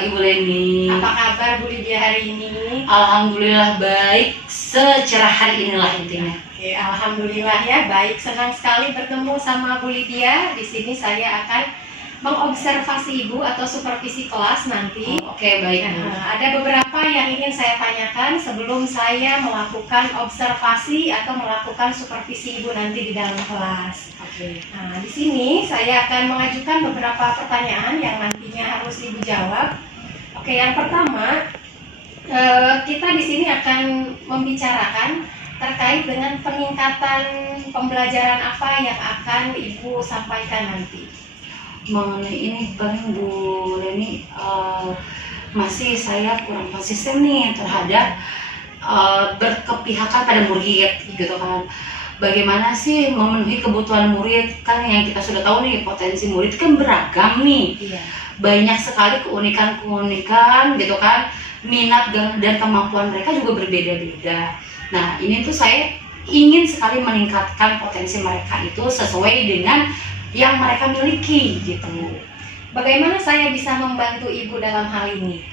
pagi Bu Leni. Apa kabar Bu Lydia hari ini? Alhamdulillah baik, secerah hari inilah intinya. Oke, alhamdulillah ya, baik. Senang sekali bertemu sama Bu Lydia. Di sini saya akan mengobservasi Ibu atau supervisi kelas nanti. Oke, baik Bu. Ada beberapa yang ingin saya tanyakan sebelum saya melakukan observasi atau melakukan supervisi Ibu nanti di dalam kelas. Oke. Nah, di sini saya akan mengajukan beberapa pertanyaan yang nantinya harus Ibu jawab. Oke, yang pertama, kita di sini akan membicarakan terkait dengan peningkatan pembelajaran apa yang akan Ibu sampaikan nanti. Mengenai ini paling Bu Leni, masih saya kurang konsisten nih terhadap berkepihakan pada murid gitu kan. Bagaimana sih memenuhi kebutuhan murid, kan yang kita sudah tahu nih potensi murid kan beragam nih. Iya. Banyak sekali keunikan-keunikan gitu kan, minat dan kemampuan mereka juga berbeda-beda. Nah ini tuh saya ingin sekali meningkatkan potensi mereka itu sesuai dengan yang mereka miliki gitu. Bagaimana saya bisa membantu Ibu dalam hal ini?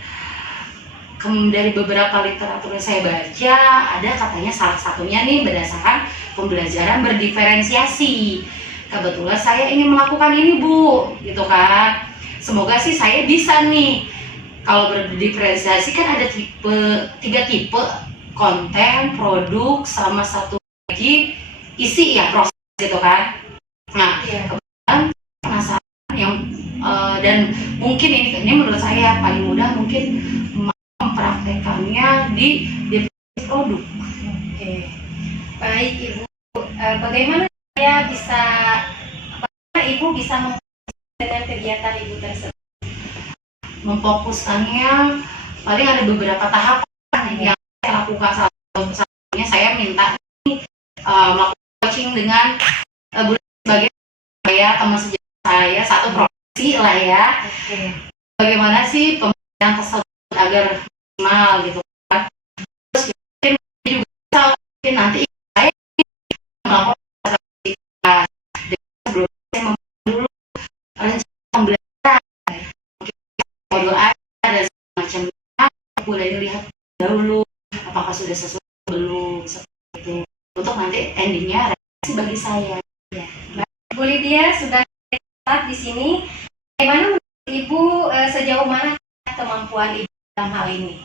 Dari beberapa literatur yang saya baca, ada katanya salah satunya nih berdasarkan pembelajaran berdiferensiasi. Kebetulan saya ingin melakukan ini Bu, gitu kan. Semoga sih saya bisa nih. Kalau berdiferensiasi kan ada tiga tipe konten, produk, sama satu lagi isi ya, proses gitu kan. Nah, kebetulan penasaran yang dan mungkin ini menurut saya paling mudah mungkin mempraktekannya di produk. Oke, baik Ibu. Bagaimana Ibu bisa dengan kegiatan Ibu tersebut? Memfokuskannya paling ada beberapa tahapan yang saya lakukan. Salah satunya saya minta melakukan coaching dengan sebagai saya teman sejarah saya satu profesi lah ya. Oke. Bagaimana sih pembelajaran tersebut agar maksimal gitu kan. Terus juga mungkin nanti saya melakukan sebelum saya dulu rencana pembelajaran doa dan semacamnya, boleh dilihat dahulu apakah sudah sesuai belum, seperti itu untuk nanti endingnya reaksi bagi saya. Ya. Bu Lydia sudah di sini. Bagaimana menurut Ibu, sejauh mana kemampuan Ibu dalam hal ini?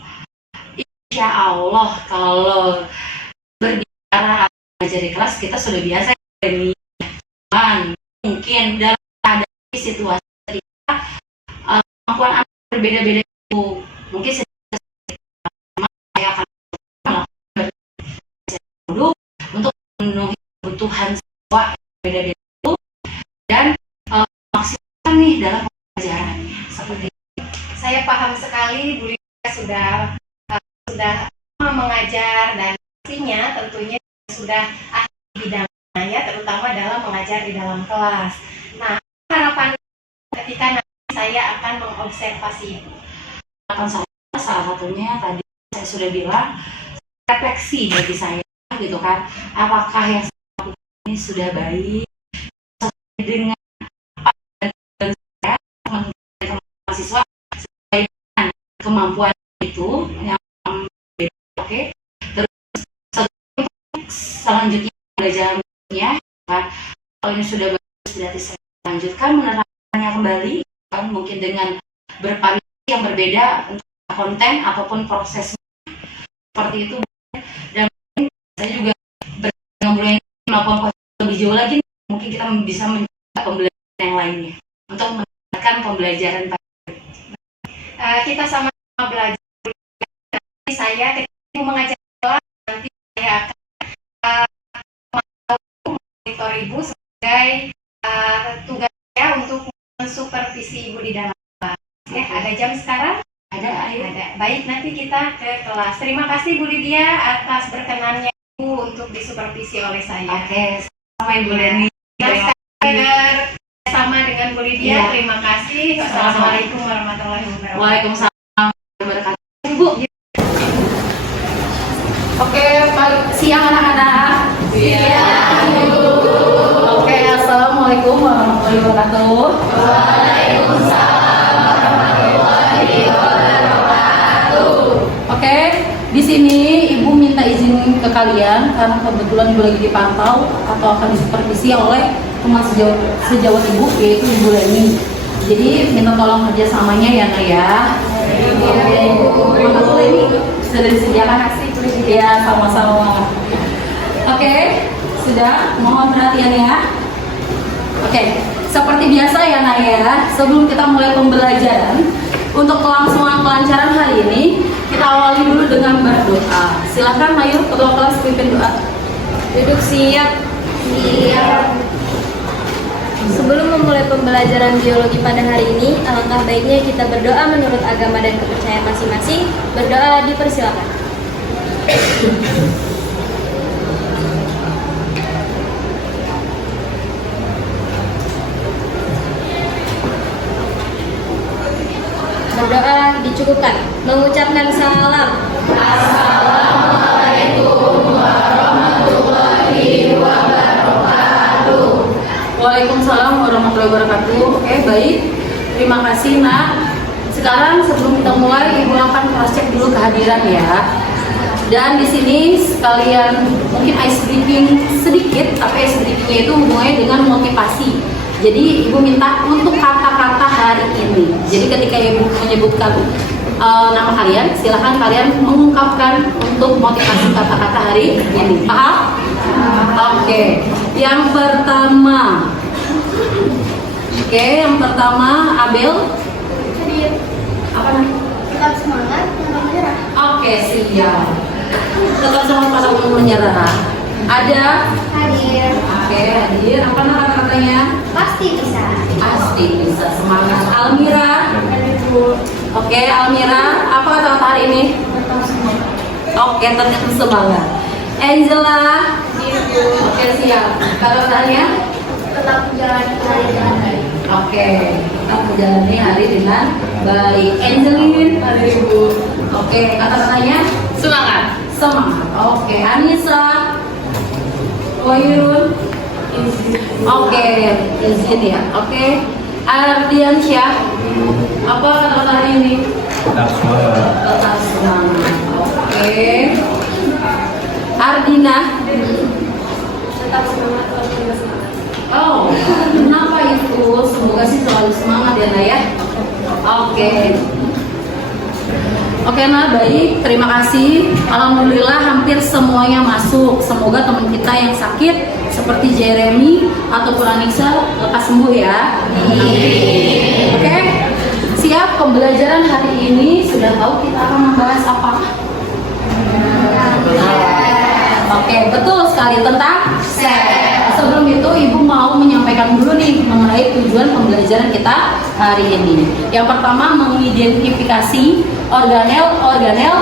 Insya Allah kalau berbicara belajar di kelas kita sudah biasa ini, mungkin dalam ada situasi ketika kemampuan anak berbeda-beda itu mungkin saya akan melakukan untuk memenuhi kebutuhan siswa berbeda-beda itu dan maksimal nih dalam pelajarannya seperti itu. Saya paham sekali Bu Lydia sudah mengajar dan pastinya tentunya sudah ahli bidangnya ya, terutama dalam mengajar di dalam kelas. Nah, harapan ketika nanti saya akan mengobservasi Ibu. Harapan saya salah satunya tadi saya sudah bilang refleksi bagi saya gitu kan, apakah yang saya lakukan ini sudah baik dengan saya mahasiswa sesuai dengan kemampuan itu yang oke. Terus selanjutnya belajarnya kan, kalau ini sudah bagus berarti saya lanjutkan menerapkannya kembali kan, mungkin dengan bervariasi yang berbeda untuk konten ataupun prosesnya seperti itu. Dan saya juga ngobrolin melakukan lebih jauh lagi, mungkin kita bisa mencoba pembelajaran yang lainnya untuk meningkatkan pembelajaran. Kita sama-sama belajar. Nanti saya ketika mengajar kelas, nanti saya akan monitor Ibu sebagai tugasnya untuk mensupervisi Ibu di dalam kelas. Ya, ada jam sekarang? Ada. Baik, nanti kita ke kelas. Terima kasih Bu Lydia atas berkenannya Ibu untuk disupervisi oleh saya. Oke, sama Ibu Leni. Sama dengan Bu Lydia. Terima kasih. Wassalamualaikum warahmatullahi wabarakatuh. Waalaikumsalam warahmatullahi wabarakatuh. Ibu. Oke, siang anak-anak. Siang. Oke, assalamualaikum warahmatullahi wabarakatuh. Waalaikumsalam warahmatullahi wabarakatuh. kalian karena kebetulan ibu lagi dipantau atau akan disupervisi oleh teman sejawat ibu, yaitu Ibu Leni. Jadi minta tolong kerjasamanya ya Nak ya. Oke, Ibu Leni sudah disediakan nasi. Ya, sama-sama. Oke, sudah, mohon perhatian ya. Oke, seperti biasa ya Nak ya, sebelum kita mulai pembelajaran, untuk kelangsungan kelancaran hari ini, kita awali dulu dengan berdoa. Silakan Mayu, ketua kelas pimpin doa. Duduk siap. Sebelum memulai pembelajaran biologi pada hari ini, alangkah baiknya kita berdoa menurut agama dan kepercayaan masing-masing. Berdoa dipersilakan. Berdoa dicukupkan. Mengucapkan salam. Waalaikumsalam warahmatullahi wabarakatuh. Baik, terima kasih Nak. Sekarang sebelum kita mulai, Ibu akan cross check dulu kehadiran ya. Dan di sini sekalian mungkin ice breaking sedikit, tapi ice breakingnya itu hubungannya dengan motivasi. Jadi Ibu minta untuk kata-kata hari ini. Jadi ketika Ibu menyebutkan nama kalian, silahkan kalian mengungkapkan untuk motivasi kata-kata hari ini. Paham? Oke. Yang pertama, Abel. Apa namanya? Tetap semangat, jangan menyerah. Oke, siap. Tetap semangat pada menyerah. Ada? Hadir. Oke, hadir. Apa nama kata-katanya? Pasti bisa. Pasti bisa, semangat. Almira. Oke, Almira. Apa kata-kata hari ini? Tetap semangat. Oke, tetap semangat. Angela. Oke, siap. Kata-katanya? Tetap menjalani hari dengan baik. Oke, kita menjalani hari dengan baik. Angelin, ada Ibu. Oke, kata-katanya? Semangat. Semangat. Oke, Anissa. Wairun. Oke, izin ya. Oke, Ardiansyah. Apa kata-kata hari ini? Tetap semangat. Tetap semangat. Oke. Ardina. Tetap semangat, terus semangat. Oh, kenapa itu? Semoga sih selalu semangat ya Nak ya. Oke. Oke Nak, baik. Terima kasih. Alhamdulillah hampir semuanya masuk. Semoga teman kita yang sakit seperti Jeremy ataupun Anissa lekas sembuh ya. Oke. Siap, pembelajaran hari ini sudah tahu kita akan membahas apa? Oke, betul sekali tentang sel. Sebelum itu Ibu mau menyampaikan dulu nih mengenai tujuan pembelajaran kita hari ini. Yang pertama, mengidentifikasi organel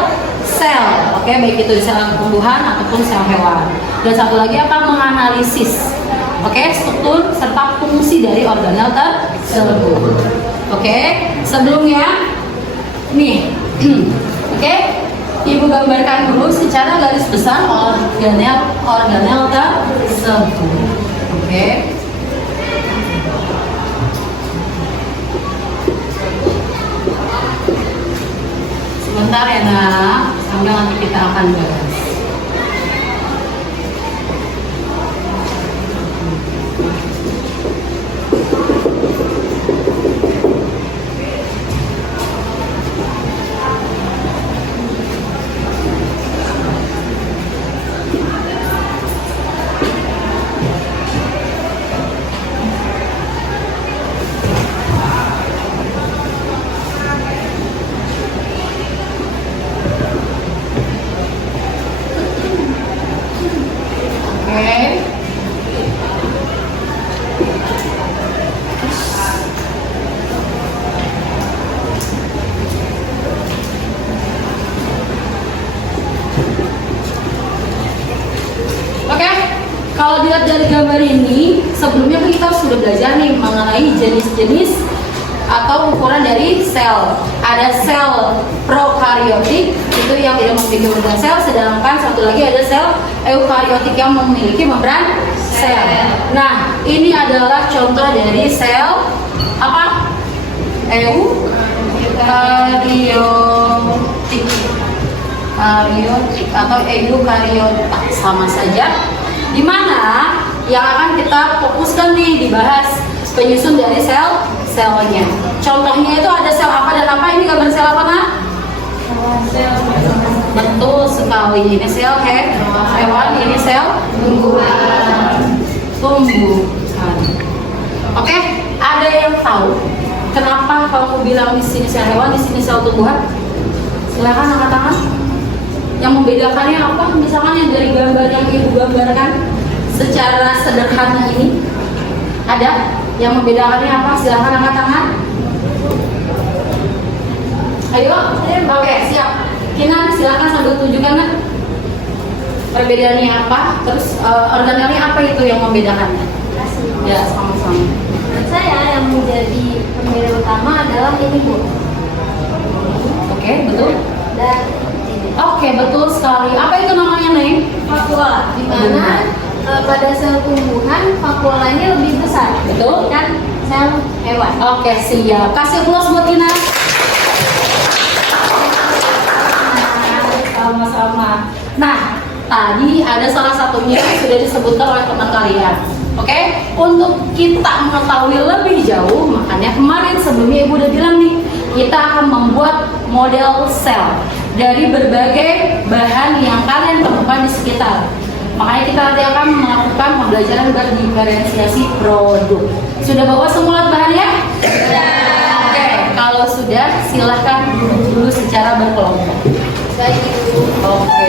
sel. Oke, baik itu sel tumbuhan ataupun sel hewan. Dan satu lagi apa? Menganalisis. Oke, struktur serta fungsi dari organel tersebut. Oke, sebelumnya nih. Oke, Ibu gambarkan dulu secara garis besar organel tersebut. Oke. Sebentar ya Nak, sambil nanti kita akan bahas. Kalau dilihat dari gambar ini, sebelumnya kita sudah belajar nih mengenai jenis-jenis atau ukuran dari sel. Ada sel prokaryotik, itu yang tidak memiliki membran sel, sedangkan satu lagi ada sel eukaryotik yang memiliki membran sel. Nah, ini adalah contoh dari sel apa? Eukaryotik. atau eukariota, sama saja. Dimana yang akan kita fokuskan nih dibahas penyusun dari sel-selnya. Contohnya itu ada sel apa dan apa? Ini gambar sel apa, Nak? Betul sekali. Ini sel hewan, ini sel tumbuhan. Oke, ada yang tahu kenapa kamu bilang di sini sel hewan, di sini sel tumbuhan? Silakan angkat tangan. Yang membedakannya apa? Misalkan yang dari gambar yang ibu gambarkan secara sederhana ini, ada yang membedakannya apa? Silakan angkat tangan. Ayo, oke, siap. Kinan, silakan sambil tunjukkan, Nak. Perbedaannya apa? Terus organelnya apa itu yang membedakannya? Ya, sama-sama. Menurut saya yang menjadi pembeda utama adalah ini, Bu. Oke, betul. Dan Oke, betul sekali. Apa itu namanya, Neng? vakuola, di mana pada sel tumbuhan vakuola ini lebih besar, Betul. kan sel hewan. Oke, siap. Kasih applause buat Tina. Sama-sama. Nah, tadi ada salah satunya yang sudah disebutkan oleh teman kalian. Oke, untuk kita mengetahui lebih jauh, makanya kemarin sebelumnya Ibu udah bilang nih, kita akan membuat model sel dari berbagai bahan yang kalian temukan di sekitar. Makanya kita nanti akan melakukan pembelajaran berdiferensiasi produk. Sudah bawa semua alat bahannya? Sudah. Oke, kalau sudah silahkan duduk dulu secara berkelompok. Oke.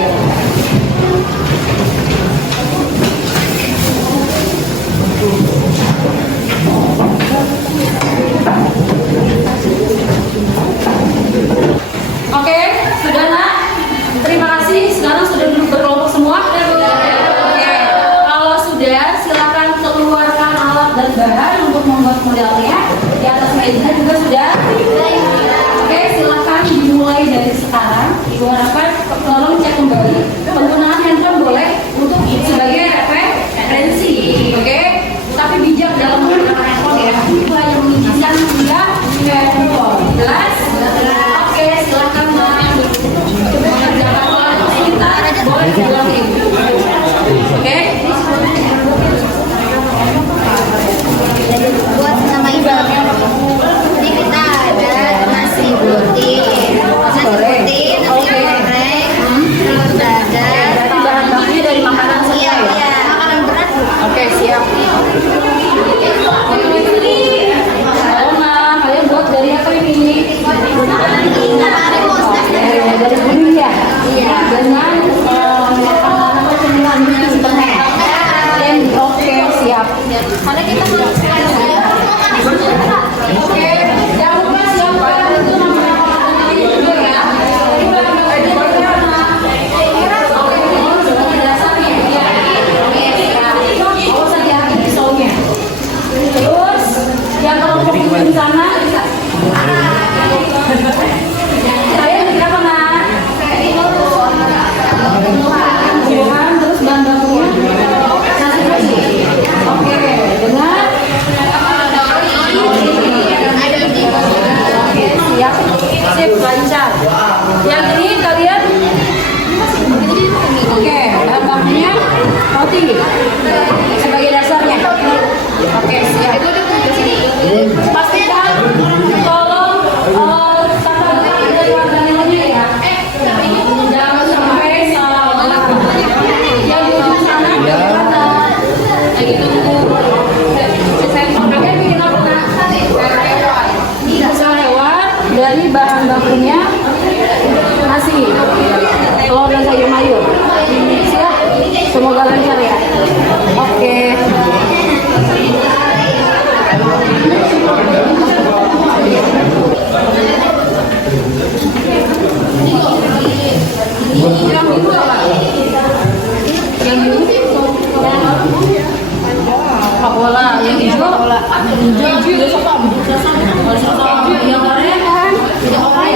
Oke, sudah, Nak? Terima kasih. Sekarang sudah duduk berkelompok semua? Oke. Kalau sudah, silakan keluarkan alat dan bahan untuk membuat modelnya. Di atas meja juga sudah. Oke, silakan dimulai dari sekarang. Ibu harapkan tolong cek kembali penggunaan handphone boleh untuk sebagai referensi. Oke, tapi bijak dalam menggunakan handphone ya. Ibu hanya mengizinkan hingga handphone. Jelas? Oke, silakan mengerjakan kita boleh pulang Ibu. Oke. Buat nama Ibu, ini kita ada nasi putih, nasi goreng, terus ada Berarti bahan bakunya dari makanan semua ya? makanan berat. Oke, siap. Kalian buat dari apa ini? Dari bumi ya? Iya. Dengan makanan atau cemilan setengah. Oke, siap. Karena kita harus Oke, jangan lupa siapkan itu nama makanannya juga ya. Ini bahan bakunya dari mana? Oke, ini sudah dasarnya ya. Nggak usah diambil pisaunya. Terus yang kelompok di sana, saya bikin apa, Nak? Buah, terus bahan bakunya nasi putih. Oke, dengan oke, siap, sip, lancar. Yang ini kalian, oke, bahan bakunya roti sebagai dasarnya. Oke, siap. Pastikan tolong tata letak dari warganelanya ya. Jangan sampai salah. Yang di ujung sana gimana? Lagi tunggu. Saya bikin apa, Nak? Sel hewan dari bahan bakunya nasi, telur dan sayur mayur. Siap. Semoga lancar ya. Oke. Yang itu apa? Yang itu sepak bola, yang hijau hijau sokong. Yang oranye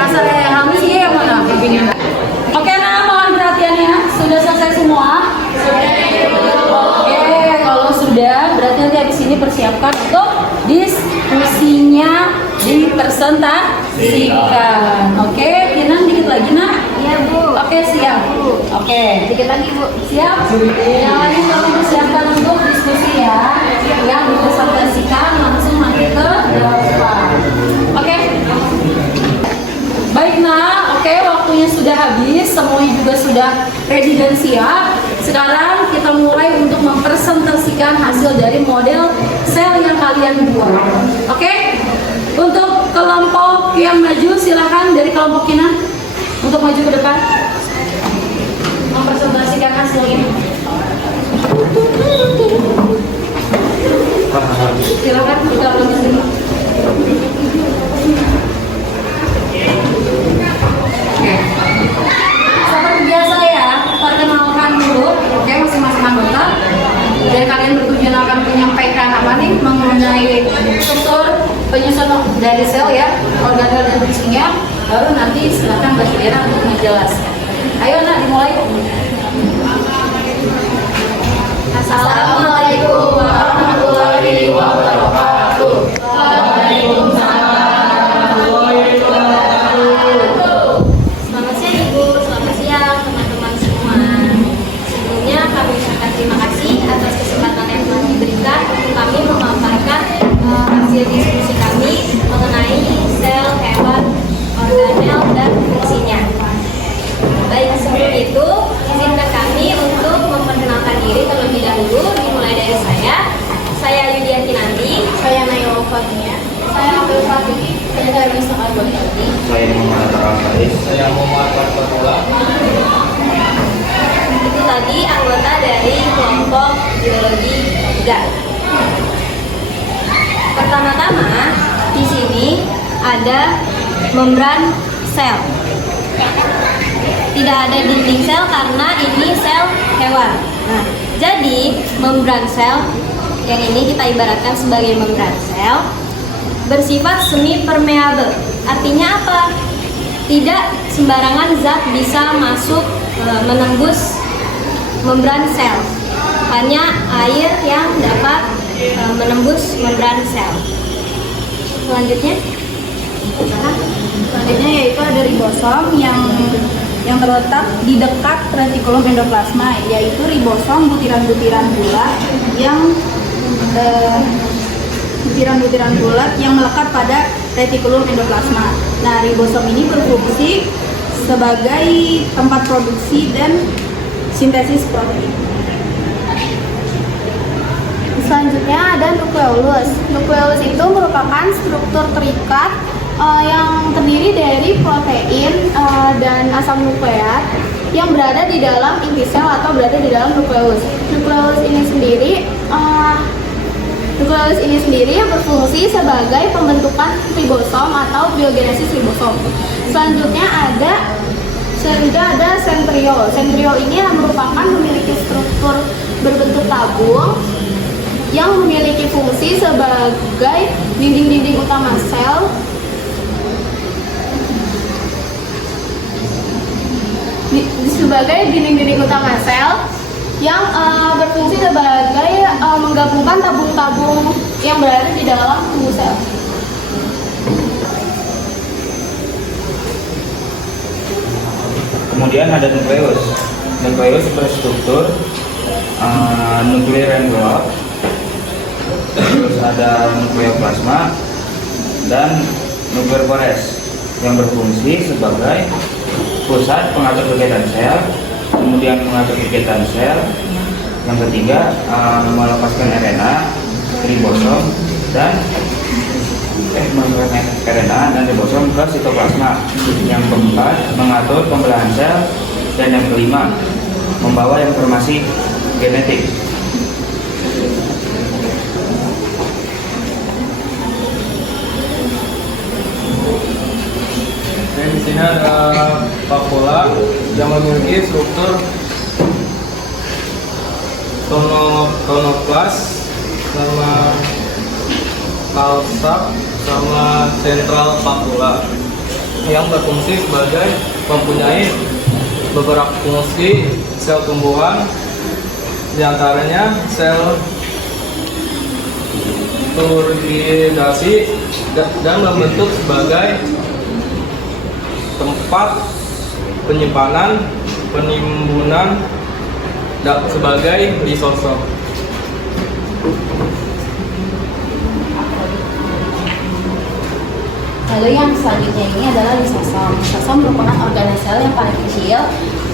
kasar yang halus ya yang mana? Oke, nah mohon perhatiannya. Sudah selesai semua? Oke, kalau sudah berarti nanti habis ini persiapkan untuk diskusinya di dipresentasikan. Oke, Kinan dikit lagi nak. Iya Bu. Oke, siap. Oke, dikit lagi Bu. Siap. Yang lain tolong persiapkan untuk diskusi ya. Yang dipresentasikan langsung nanti ke depan. Oke. Baik nak, oke, waktunya sudah habis, semuanya juga sudah ready dan siap. Sekarang kita mulai untuk mempresentasikan hasil dari model sel yang kalian buat. Oke? Untuk kelompok yang maju silakan dari kelompok Kinan untuk maju ke depan. Mempresentasikan hasil ini. Silakan kita di sini. Oke. Seperti biasa ya, perkenalkan dulu, oke, masing-masing anggota. Dan kalian bertujuan akan menyampaikan apa nih mengenai struktur penyusunan dari sel ya, organel dan fungsinya. Baru nanti silakan Mbak Syirina untuk menjelaskan. Ayo nak, dimulai. Assalamualaikum warahmatullahi wabarakatuh. Selamat siang Ibu, selamat siang teman-teman semua. Sebelumnya kami ucapkan terima kasih atas kesempatan yang telah diberikan untuk kami memaparkan hasil diskusi kami mengenai sel, hewan, organel, dan fungsinya. Baik, sebelum itu izinkan kami untuk memperkenalkan diri terlebih dahulu, dimulai dari saya. Saya Yudia Kinanti. Saya Naila Fatimia. Saya Abdul Fatih. Saya Rizal Al-Bantani. Saya Muhammad Al-Faris. Saya Muhammad Al-Fatullah. Itu tadi anggota dari kelompok biologi 3. Pertama-tama di sini ada membran sel. Tidak ada dinding sel karena ini sel hewan. Nah, jadi membran sel yang ini kita ibaratkan sebagai membran sel bersifat semi permeable. Artinya apa? Tidak sembarangan zat bisa masuk menembus membran sel. Hanya air yang dapat menembus membran sel. Selanjutnya, Selanjutnya yaitu ada ribosom yang terletak di dekat retikulum endoplasma, yaitu ribosom butiran-butiran bulat yang melekat pada retikulum endoplasma. Nah, ribosom ini berfungsi sebagai tempat produksi dan sintesis protein. Selanjutnya ada nukleolus. Nukleolus itu merupakan struktur terikat yang terdiri dari protein dan asam nukleat yang berada di dalam inti sel atau berada di dalam nukleus. Nukleus ini sendiri berfungsi sebagai pembentukan ribosom atau biogenesis ribosom. Selanjutnya ada sentriol. Sentriol ini merupakan memiliki struktur berbentuk tabung yang memiliki fungsi sebagai dinding-dinding utama sel yang berfungsi sebagai menggabungkan tabung-tabung yang berada di dalam tubuh sel. Kemudian ada nukleus. Nukleus berstruktur nuklear envelop. Terus ada nukleoplasma dan nuklear pores yang berfungsi sebagai pusat pengatur kegiatan sel, kemudian mengatur kegiatan sel. Yang ketiga melepaskan RNA, ribosom dan RNA dan ribosom ke sitoplasma. Yang keempat mengatur pembelahan sel, dan yang kelima membawa informasi genetik. Di sini ada papula yang memiliki struktur tonoplas sama kalsak sama sentral papula yang berfungsi sebagai mempunyai beberapa fungsi sel tumbuhan, diantaranya sel terstrukturisasi dan membentuk sebagai tempat penyimpanan, penimbunan sebagai lisosom. Lalu yang selanjutnya ini adalah lisosom. Lisosom merupakan organel sel yang paling kecil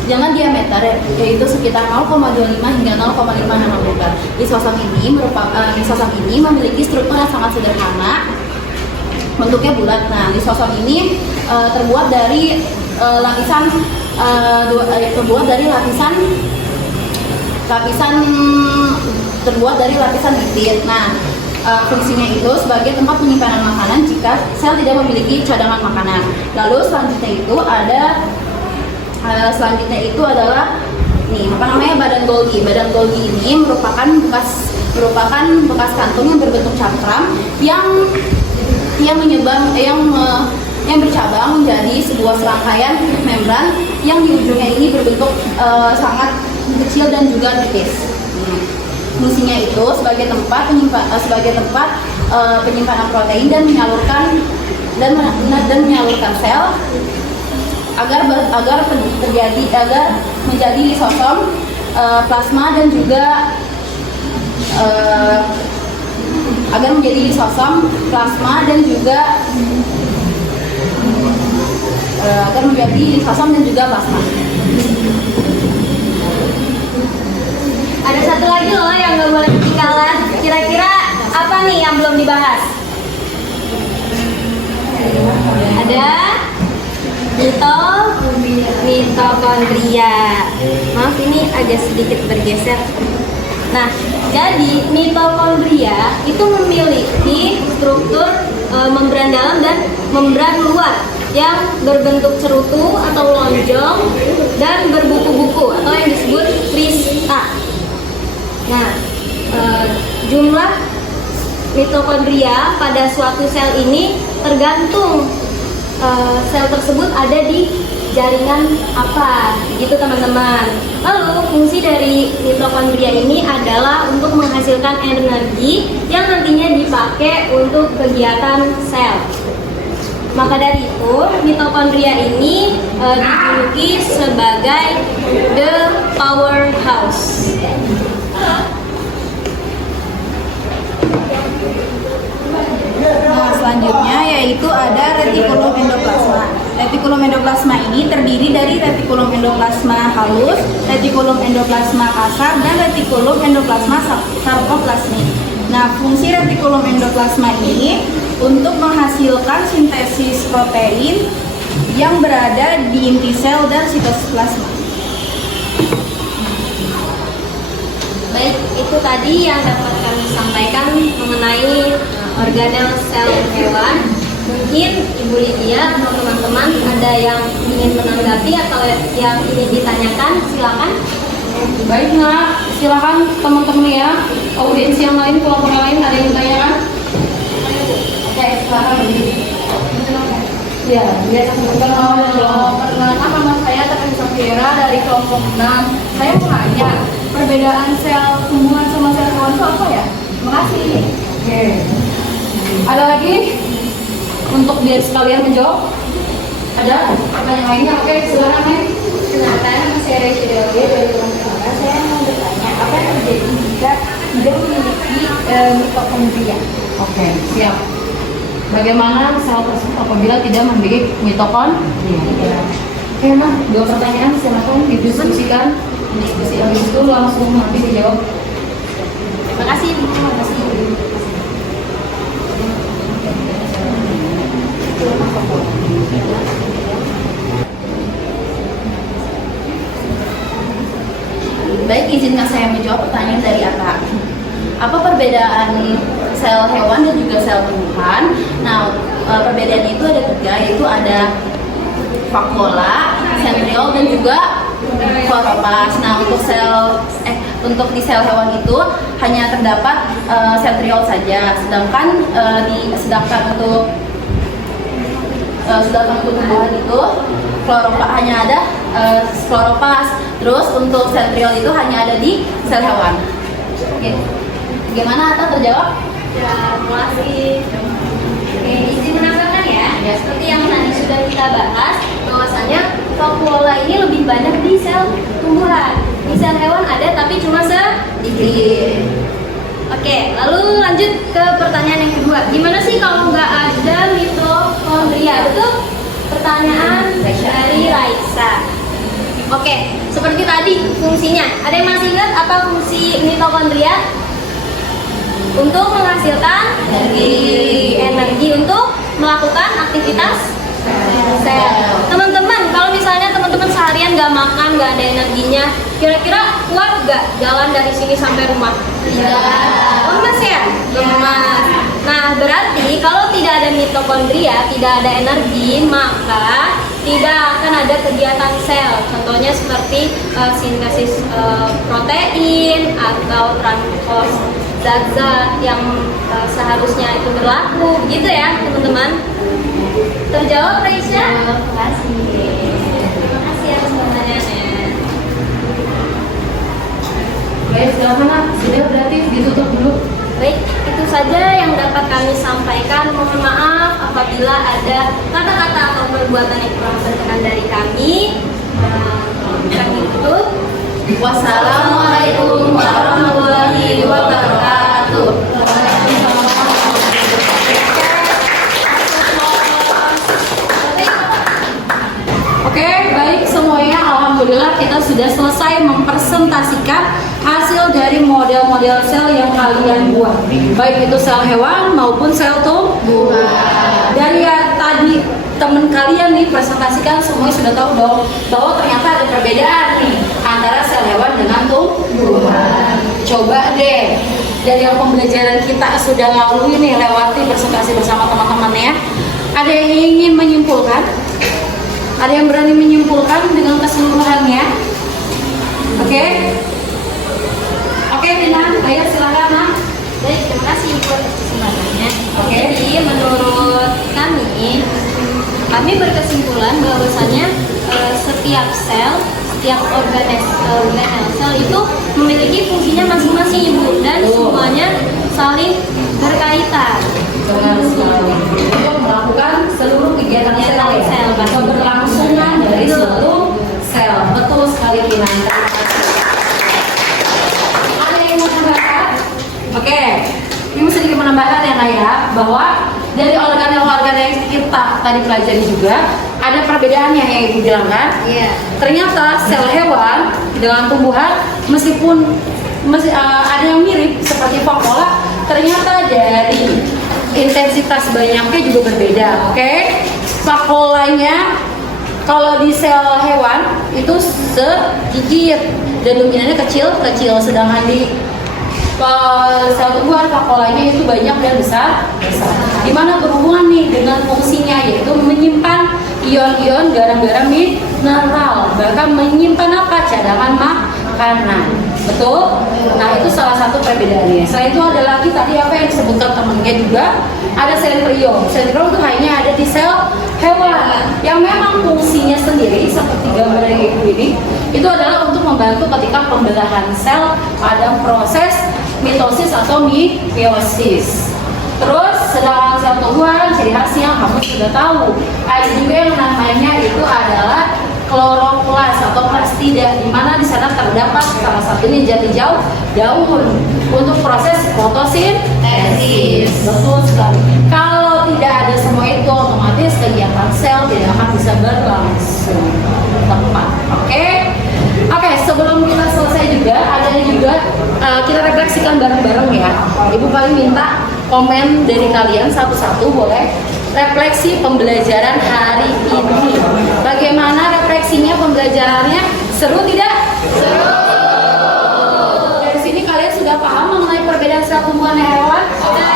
dengan diameter yaitu sekitar 0,25 hingga 0,5 nanometer. Lisosom ini memiliki struktur yang sangat sederhana, bentuknya bulat. Nah, lisosom ini terbuat dari lapisan lipid. Nah, fungsinya itu sebagai tempat penyimpanan makanan jika sel tidak memiliki cadangan makanan. Lalu selanjutnya itu adalah badan Golgi. Badan Golgi ini merupakan bekas kantung yang berbentuk cakram yang bercabang menjadi sebuah serangkaian membran yang di ujungnya ini berbentuk sangat kecil dan juga tipis. Fungsinya itu sebagai tempat penyimpanan protein dan menyalurkan sel agar menjadi lisosom, plasma dan juga plasma. Ada satu lagi loh yang nggak boleh ketinggalan. Kira-kira apa nih yang belum dibahas? Ada mitokondria. Maaf, ini agak sedikit bergeser. Nah, jadi mitokondria itu memiliki struktur membran dalam dan membran luar yang berbentuk cerutu atau lonjong dan berbuku-buku atau yang disebut krista. Nah, jumlah mitokondria pada suatu sel ini tergantung sel tersebut ada di jaringan apa, gitu teman-teman. Lalu fungsi dari mitokondria ini adalah untuk menghasilkan energi yang nantinya dipakai untuk kegiatan sel. Maka dari itu, mitokondria ini dijuluki sebagai the powerhouse. Nah, selanjutnya yaitu ada retikulum endoplasma. Retikulum endoplasma ini terdiri dari retikulum endoplasma halus, retikulum endoplasma kasar, dan retikulum endoplasma sarkoplasmik. Nah, fungsi retikulum endoplasma ini untuk menghasilkan sintesis protein yang berada di inti sel dan sitoplasma. Baik, itu tadi yang dapat kami sampaikan mengenai organel sel hewan. Mungkin Ibu Lydia atau teman-teman ada yang ingin menanggapi atau yang ingin ditanyakan, silakan. Baik, Nak, silakan teman-teman ya, audiens yang lain, kelompok yang lain ada yang ditanyakan? Oke, silakan. Ya, Perkenalkan, nama saya Teten Safira dari kelompok 6. Saya mau nanya, perbedaan sel tumbuhan sama sel hewan itu apa ya? Terima kasih. Oke. Ada lagi? Untuk biar sekalian menjawab? Ada pertanyaan lainnya? Oke, silakan, Nek. Kenalkan, nama saya Reisy Dewi dari kelompok 6. Saya mau bertanya, apa yang terjadi jika tidak memiliki mitokondria? Oke, siap. Bagaimana sel tersebut apabila tidak memiliki mitokondria? Oke, nah, 2 pertanyaan silakan didiskusikan. Diskusi habis itu langsung nanti dijawab. Terima kasih, Bu. Terima kasih. Baik, izinkan saya menjawab pertanyaan dari Atta. Apa perbedaan sel hewan dan juga sel tumbuhan? Nah, perbedaannya itu ada 3, yaitu ada vakuola, sentriol, dan juga kloroplas. Nah, untuk di sel hewan itu hanya terdapat sentriol saja, sedangkan untuk tumbuhan itu hanya ada kloroplas. Terus untuk sentriol itu hanya ada di sel hewan. Oke. Gimana, Atta, terjawab? masih. Oke, izin menambahkan ya. Seperti yang tadi sudah kita bahas, bahwasanya vakuola ini lebih banyak di sel tumbuhan. Di sel hewan ada tapi cuma sedikit. Oke, lalu lanjut ke pertanyaan yang kedua. Gimana sih kalau nggak ada mitokondria? Itu pertanyaan dari Raisa. Oke, seperti tadi fungsinya. Ada yang masih ingat apa fungsi mitokondria? Untuk menghasilkan energi untuk melakukan aktivitas sel. Teman-teman, kalau misalnya teman-teman seharian nggak makan, nggak ada energinya, kira-kira kuat nggak jalan dari sini sampai rumah? Tidak. Lemas ya? Lemas. Nah, berarti kalau tidak ada mitokondria, tidak ada energi, maka tidak akan ada kegiatan sel. Contohnya seperti sintesis protein atau transport zat-zat yang seharusnya itu berlaku, gitu ya teman-teman. Terjawab Raisa? Terima kasih atas pertanyaannya. Baik, sekarang sudah berarti ditutup dulu. Baik, itu saja yang dapat kami sampaikan. Mohon maaf apabila ada kata-kata atau perbuatan yang kurang berkenan dari kami. Kami tutup. Wassalamualaikum warahmatullahi wabarakatuh. Oke, baik semuanya. Alhamdulillah kita sudah selesai mempresentasikan hasil dari model-model sel yang kalian buat, baik itu sel hewan maupun sel tumbuhan. Dari tadi teman kalian nih presentasikan, semuanya sudah tahu dong bahwa ternyata ada perbedaan nih antara sel hewan dengan tumbuhan. Coba deh dari yang pembelajaran kita sudah lalui nih, lewati presentasi bersama teman-temannya. Ada yang ingin menyimpulkan? Ada yang berani menyimpulkan dengan keseluruhannya? Oke? Oke, Tina, ayo silakan, Nah. Baik, terima kasih Ibu atas kesempatannya. Oke. Jadi menurut kami berkesimpulan bahwasanya setiap sel, setiap organel sel itu memiliki fungsinya masing-masing Ibu, dan semuanya saling berkaitan. Benar sekali. Untuk melakukan seluruh kegiatan sel, keberlangsungan dari suatu sel. Betul sekali, Tina. Ada yang mau menambahkan? Oke, ini sedikit menambahkan ya Naya, bahwa dari organel-organel kita tadi pelajari juga ada perbedaannya yang Ibu bilang kan? Iya. Ternyata sel hewan dengan tumbuhan meskipun ada yang mirip seperti vakuola, ternyata dari intensitas banyaknya juga berbeda. Oke, vakuolanya kalau di sel hewan itu sedikit dan dominannya kecil, sedangkan di sel tumbuhan vakuolanya itu banyak dan besar. Dimana berhubungan nih dengan fungsinya, yaitu menyimpan ion-ion garam-garam mineral, bahkan menyimpan apa? Cadangan makanan. Betul? Nah, itu salah satu perbedaannya. Selain itu ada lagi tadi apa yang disebutkan temennya juga, ada sentriol. Sentriol itu hanya ada di sel hewan yang memang fungsinya sendiri seperti gambar yang Ibu ini, itu adalah untuk membantu ketika pembelahan sel pada proses mitosis atau meiosis. Terus sedangkan sel tumbuhan ciri khasnya kamu sudah tahu, ada juga yang namanya itu adalah kloroplas atau plastida, di mana di sana terdapat salah satunya jati jauh daun untuk proses fotosintesis. Betul sekali. Kalau tidak ada semua itu, otomatis kegiatan sel tidak akan bisa berlangsung tepat. Oke, sebelum kita selesai juga ada juga kita refleksikan bareng-bareng ya. Ibu paling minta komen dari kalian satu-satu, boleh? Refleksi pembelajaran hari ini. Bagaimana refleksinya pembelajarannya? Seru tidak? Seru. Dari sini kalian sudah paham mengenai perbedaan sel tumbuhan dan hewan? Sudah.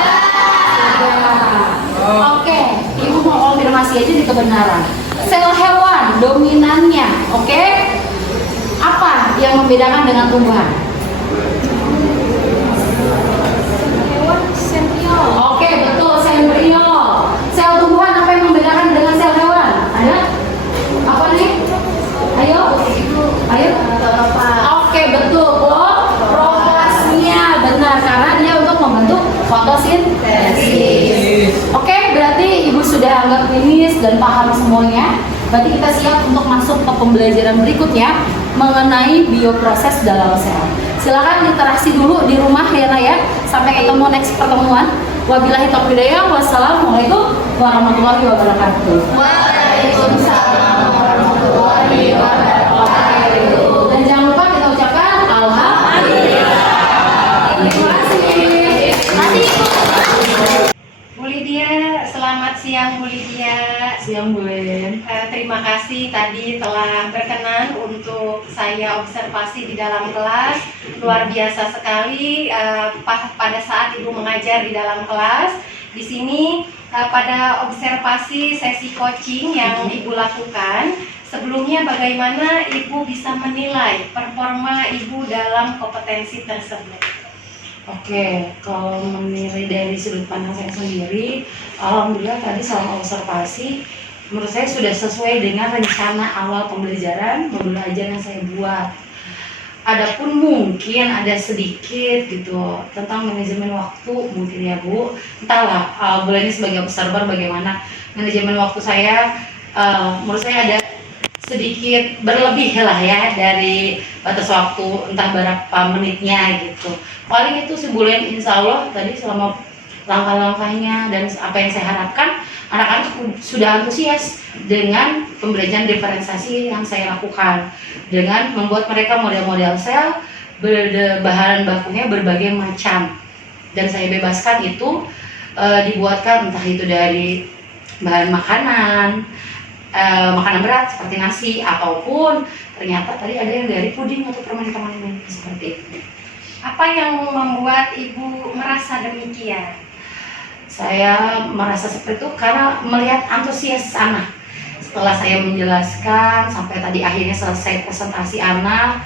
Oke, Ibu mau konfirmasi aja di kebenaran. Sel hewan dominannya, oke? Apa yang membedakan dengan tumbuhan? Oke, betul, sentriol. Sel tumbuhan apa yang membedakan dengan sel hewan? Ada? Apa nih? Ayo. Oke, betul. Kloroplasnya benar, karena dia untuk membentuk fotosintesis. Oke, berarti Ibu sudah anggap klinis dan paham semuanya. Berarti kita siap untuk masuk ke pembelajaran berikutnya mengenai bioproses dalam sel. Silakan interaksi dulu di rumah ya Nak ya. Sampai ketemu next pertemuan. Wabillahi taufiq hidayah. Wassalamualaikum warahmatullahi wabarakatuh. Waalaikumsalam warahmatullahi wabarakatuh. Dan jangan lupa kita ucapkan alhamdulillah. Terima kasih. Bu Lydia, selamat siang Bu Lydia. Siang Bulen. Terima kasih tadi telah berkenan untuk saya observasi di dalam kelas. Luar biasa sekali pada saat Ibu mengajar di dalam kelas. Di sini pada observasi sesi coaching yang Ibu lakukan, sebelumnya bagaimana Ibu bisa menilai performa Ibu dalam kompetensi tersebut? Oke, kalau menilai dari sudut pandang saya sendiri, alhamdulillah tadi selama observasi, menurut saya sudah sesuai dengan rencana awal pembelajaran modul ajar yang saya buat. Adapun mungkin ada sedikit gitu tentang manajemen waktu mungkin ya Bu, entahlah bulan ini sebagai observer bagaimana manajemen waktu saya, menurut saya ada sedikit berlebih lah ya dari batas waktu entah berapa menitnya gitu. Paling itu sebulan insya Allah tadi selama langkah-langkahnya dan apa yang saya harapkan anak-anak sudah antusias dengan pembelajaran diferensiasi yang saya lakukan dengan membuat mereka model-model sel bahan bakunya berbagai macam dan saya bebaskan itu dibuatkan entah itu dari bahan makanan makanan berat seperti nasi ataupun ternyata tadi ada yang dari puding atau permen-permen seperti itu. Apa yang membuat Ibu merasa demikian? Saya merasa seperti itu karena melihat antusias anak. Setelah saya menjelaskan sampai tadi akhirnya selesai presentasi anak,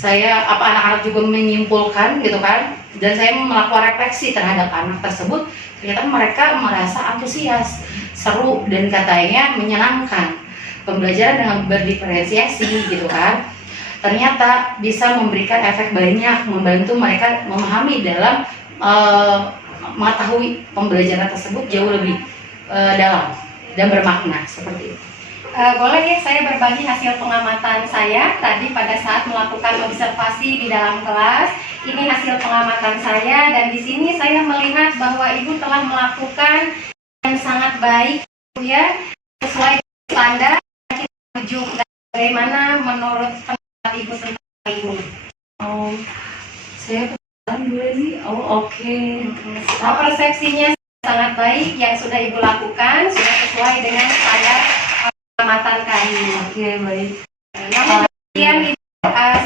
anak-anak juga menyimpulkan gitu kan, dan saya melakukan refleksi terhadap anak tersebut. Ternyata mereka merasa antusias, seru dan katanya menyenangkan. Pembelajaran dengan berdiferensiasi gitu kan. Ternyata bisa memberikan efek banyak, membantu mereka memahami dalam mengetahui pembelajaran tersebut jauh lebih dalam dan bermakna seperti itu. Boleh ya saya berbagi hasil pengamatan saya tadi pada saat melakukan observasi di dalam kelas. Ini hasil pengamatan saya dan di sini saya melihat bahwa Ibu telah melakukan yang sangat baik ya, sesuai standar yang kita tuju. Bagaimana menurut pendapat Ibu tentang ini? Oh, saya oke. Persepsinya sangat baik yang sudah Ibu lakukan, sudah sesuai dengan standar pengamatan kami. Oke, baik. Namun kemudian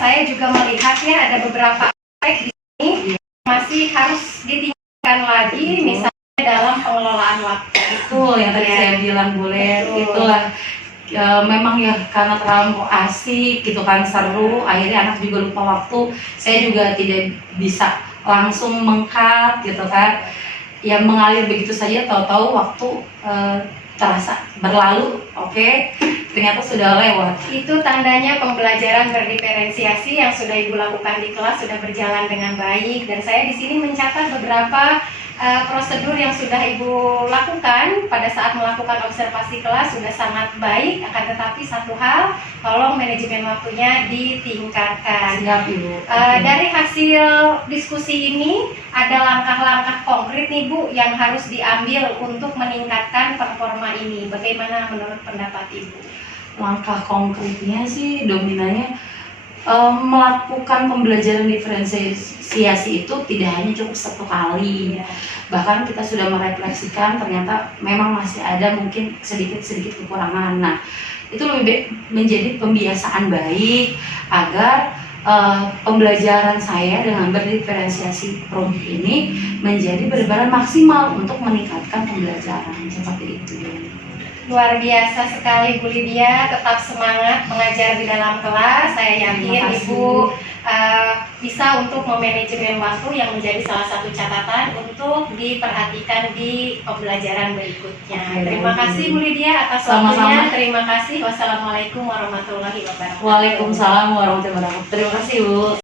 saya juga melihat ya ada beberapa aspek di sini masih harus ditingkatkan lagi, misalnya dalam pengelolaan waktu. Itu yang tadi saya bilang boleh. Itulah memang ya karena terlalu asik gitu kan, seru, akhirnya anak juga lupa waktu. Saya juga tidak bisa langsung meng-cut gitu kan, yang mengalir begitu saja, tahu-tahu waktu terasa berlalu. Oke, ternyata sudah lewat. Itu tandanya pembelajaran berdiferensiasi yang sudah Ibu lakukan di kelas sudah berjalan dengan baik, dan saya di sini mencatat beberapa prosedur yang sudah Ibu lakukan pada saat melakukan observasi kelas sudah sangat baik. Akan tetapi satu hal, tolong manajemen waktunya ditingkatkan. Siap Ibu. Dari hasil diskusi ini ada langkah-langkah konkret nih Bu yang harus diambil untuk meningkatkan performa ini. Bagaimana menurut pendapat Ibu? Langkah konkretnya sih dominannya melakukan pembelajaran diferensiasi itu tidak hanya cukup satu kali, bahkan kita sudah merefleksikan ternyata memang masih ada mungkin sedikit kekurangan. Nah, itu lebih menjadi pembiasaan baik agar pembelajaran saya dengan berdiferensiasi produk ini menjadi benar-benar maksimal untuk meningkatkan pembelajaran seperti itu. Luar biasa sekali Bu Lydia, tetap semangat mengajar di dalam kelas. Saya yakin Ibu bisa untuk memanajemen waktu yang menjadi salah satu catatan untuk diperhatikan di pembelajaran berikutnya. Terima kasih Bu Lydia atas waktunya. Terima kasih. Wassalamualaikum warahmatullahi wabarakatuh. Waalaikumsalam warahmatullahi wabarakatuh. Terima kasih Bu.